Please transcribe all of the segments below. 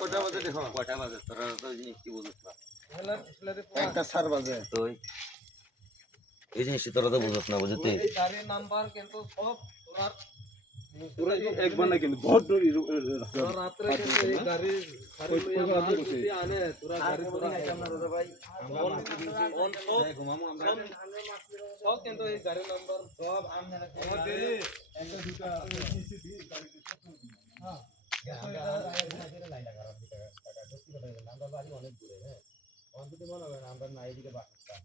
কটা বাজে দেখো কটা বাজে তোরা তো জিনিস কি বুঝছ না একটা 4 বাজে তো এই জিনিস তোরা তো বুঝছ না বুঝতে এই গাড়ির নাম্বার কিন্তু সব তোরা একবার না কিন্তু বহুত দূর রাতে কিন্তু এই গাড়ি যদি আনে তোরা গাড়ি তোরা আমরা দাদা ভাই অন ঘুমামু আমরা সব কিন্তু এই গাড়ির নাম্বার সব আমরা আমাদের একটা দুটো সিসি গাড়ি হ্যাঁ আমরা বাড়ি অনেক দূরে হ্যাঁ অন্তত মনে করেন আমরা না এইদিকে বাসস্থান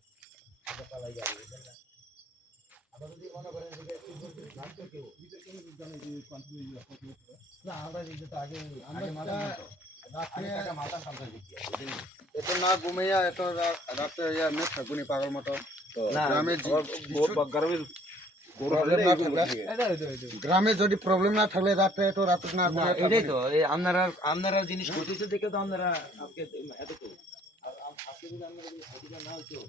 আমরা পালাই যাবো আমরা যদি মনে করেন না আমরা তো আগে এত না ঘুমাইয়া এত রাতে মেঘ থাকুনি পাগল মতো গ্রামে যদি প্রবলেম না থাকলে রাতে এত রাতে না এটাই তো আপনারা জিনিস করতেছে দেখে তো আপনারা আজকে এত তো আজকে যদি আপনারা না হতো